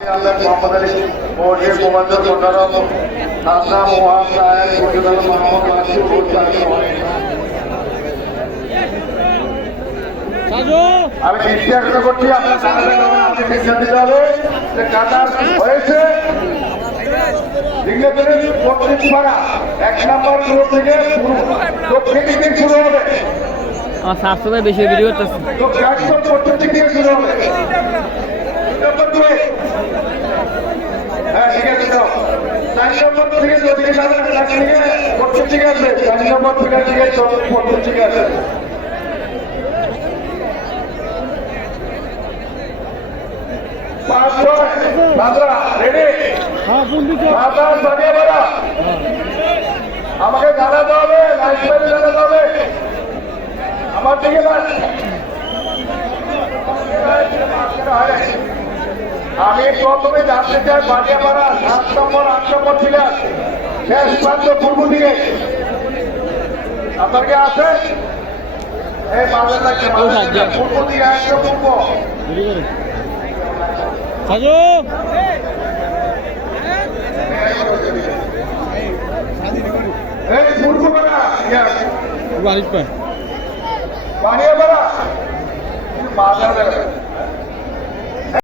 मोहम्मद अली मोर्जे मुबद्दल मुहर्रम नाज़ा मुआज़ साहिब गुजरात मोहम्मद वासी আমি বিশ্বাস করছি আপনার আপনি সিদ্ধান্ত দিতে হবে যে কাতার হয়েছে পাড়া 1 নম্বর ফ্লোর থেকে দক্ষিণ দিকে শুরু হবে। আমার 700 টাকা বেশি ভিডিও করতেছে তো প্ল্যাটফর্ম পশ্চিম দিকে শুরু হবে। হ্যাঁ ঠিক আছে তো 4 নম্বর থেকে যদি যাবেন পশ্চিম দিকে আসবে 4 নম্বর ফিলার থেকে পশ্চিম দিকে আসবে। আমাকে জানাতে হবে জানাতে হবে আমার দিকে আমি প্রথমে জানতে চাই বাড়িয়াপাড়া 7 নম্বর 8 নম্বর ফিলার শেষ প্রান্ত পূর্ব দিকে আপনার কি আছে? এই মাঝে লাগছে পূর্ব দিকে একদম পূর্ব এই পূর্বপাড়া বাড়িয়াপাড়া বাজার